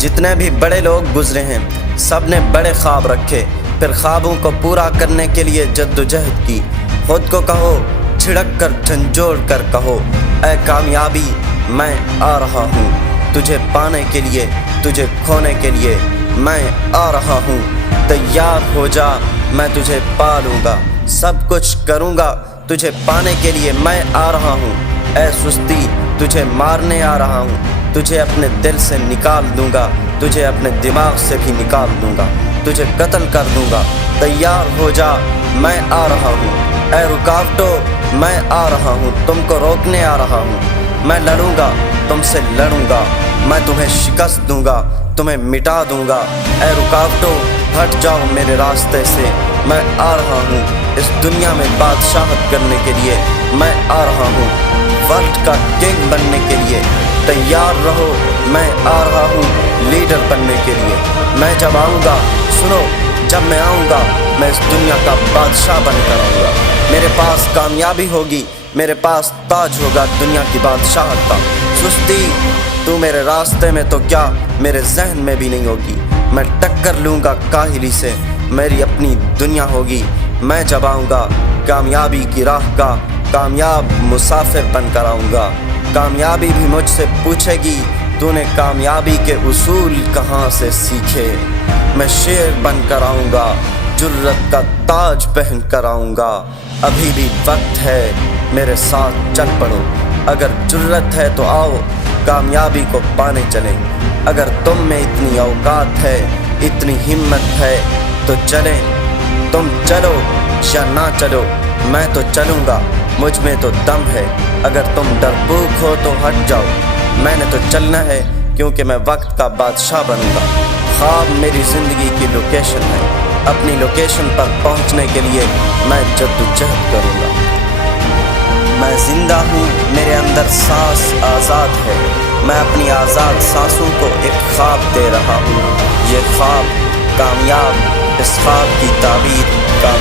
جتنے بھی بڑے لوگ گزرے ہیں سب نے بڑے خواب رکھے، پھر خوابوں کو پورا کرنے کے لیے جدوجہد کی۔ خود کو کہو، چھڑک کر جھنجھوڑ کر کہو، اے کامیابی میں آ رہا ہوں، تجھے پانے کے لیے، تجھے کھونے کے لیے میں آ رہا ہوں۔ تیار ہو جا، میں تجھے پا لوں گا، سب کچھ کروں گا تجھے پانے کے لیے میں آ رہا ہوں۔ اے سستی، تجھے مارنے آ رہا ہوں، تجھے اپنے دل سے نکال دوں گا، تجھے اپنے دماغ سے بھی نکال دوں گا، تجھے قتل کر دوں گا۔ تیار ہو جا، میں آ رہا ہوں۔ اے رکاوٹوں، میں آ رہا ہوں، تم کو روکنے آ رہا ہوں۔ میں لڑوں گا، تم سے لڑوں گا، میں تمہیں شکست دوں گا، تمہیں مٹا دوں گا۔ اے رکاوٹوں، ہٹ جاؤ میرے راستے سے، میں آ رہا ہوں۔ اس دنیا میں بادشاہت کرنے کے لیے میں آ رہا ہوں، ورلڈ کا کنگ بننے کے لیے تیار رہو۔ میں آ رہا ہوں لیڈر بننے کے لیے۔ میں جب آؤں گا، سنو، جب میں آؤں گا میں اس دنیا کا بادشاہ بن کر آؤں گا۔ میرے پاس کامیابی ہوگی، میرے پاس تاج ہوگا دنیا کی بادشاہت کا۔ سستی، تو میرے راستے میں تو کیا میرے ذہن میں بھی نہیں ہوگی۔ میں ٹکر لوں گا کاہلی سے، میری اپنی دنیا ہوگی۔ میں جب آؤں گا کامیابی کی راہ کا کامیاب مسافر بن کر آؤں گا۔ کامیابی بھی مجھ سے پوچھے گی، تو نے کامیابی کے اصول کہاں سے سیکھے؟ میں شیر بن کر آؤں گا، جرأت کا تاج پہن کر آؤں گا۔ ابھی بھی وقت ہے، میرے ساتھ چل پڑو۔ اگر جرأت ہے تو آؤ، کامیابی کو پانے چلیں۔ اگر تم میں اتنی اوقات ہے، اتنی ہمت ہے تو چلیں۔ تم چلو یا نہ چلو، میں تو چلوں گا، مجھ میں تو دم ہے۔ اگر تم ڈرپوک ہو تو ہٹ جاؤ، میں نے تو چلنا ہے کیونکہ میں وقت کا بادشاہ بنوں گا۔ خواب میری زندگی کی لوکیشن ہے، اپنی لوکیشن پر پہنچنے کے لیے میں جدوجہد کروں گا۔ میں زندہ ہوں، میرے اندر سانس آزاد ہے، میں اپنی آزاد سانسوں کو ایک خواب دے رہا ہوں۔ یہ خواب کامیاب، اس خواب کی تعبیر کامیاب